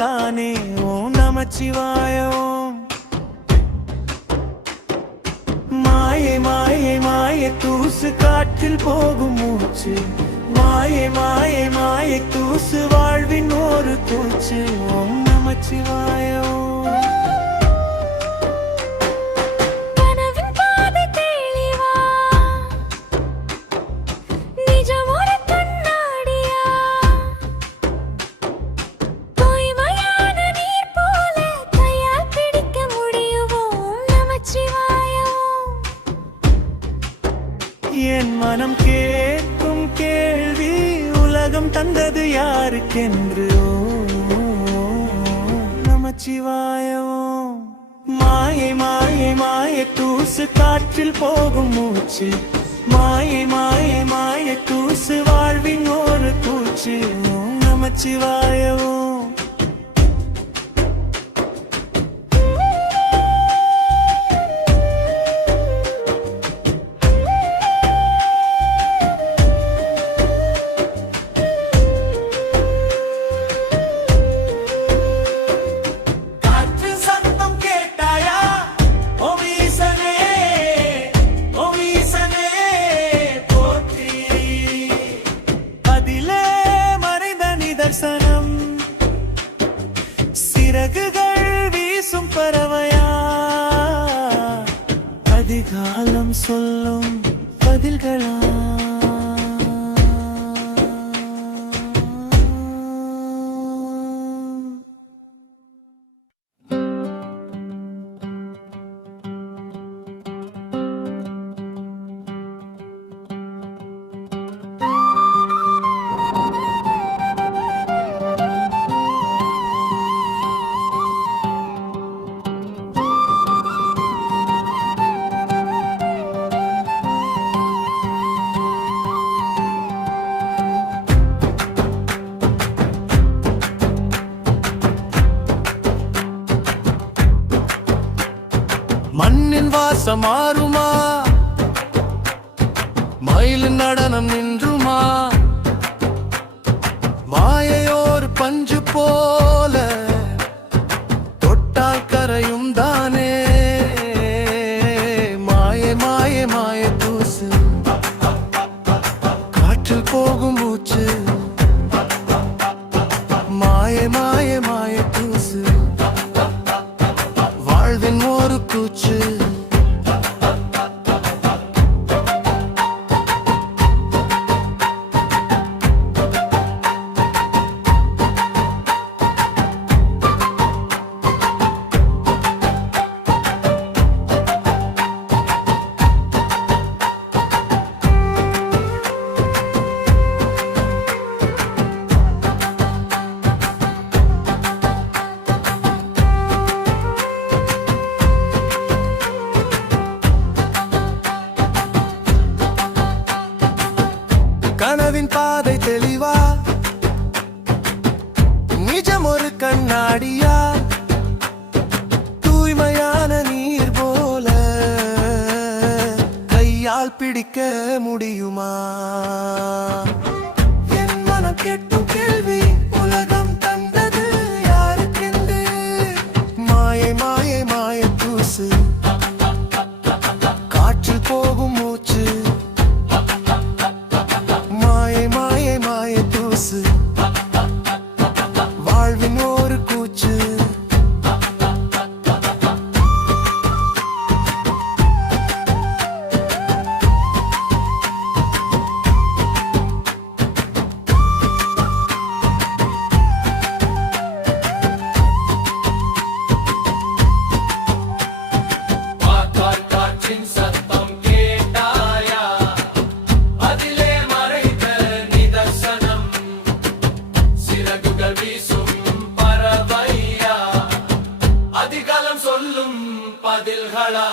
தானே. ஓம் நமச்சிவாய ஓம். மாயை மாயை மாயை தூசு காற்றில் போகும் மூச்சு. மாயை மாயை மாயை தூசு வாழ்வின் ஒரு கூச்சு. ஓம் நமச்சிவாய ஓம். என் மனம் கேட்கும் கேள்வி உலகம் தந்தது யாருக்கென்று. நமச்சிவாய ஓம். மாயை மாயை மாயை தூசு காற்றில் போகும் மூச்சு. மாயை மாயை மாயை தூசு வாழ்வின் ஒரு கூச்சு. ஓம் நமச்சிவாய ஓம். சிறகுகள் வீசும் பறவையா, அதிகாலம் சொல்லும் பதில்களா. மண்ணின் வாசம் மாறுமா, மயில் நடனம் நின்றுமா, மாயையோர் பஞ்சு போல தொட்டால் கரையும் தானே. மாயை மாயை மாயை தூசு காற்றில் போகும் மூச்சு. மாயை மாயை மாயை தூசு வாழ்வின் ஒரு கூச்சு. கனவின் பாதை தெளிவா, நிஜம் ஒரு கண்ணாடியா, தூய்மையான நீர் போல கையால் பிடிக்க முடியுமா? என் மனம் கேட்டும் கேள்வி உலகம் தந்தது யாருக்கென்று. மாயை மாயை மாயை தூசு காற்றில் போகும் மூச்சு. வாழ்வின் ஒரு கூச்சு. அதிகாலம் சொல்லும் பதில்களா.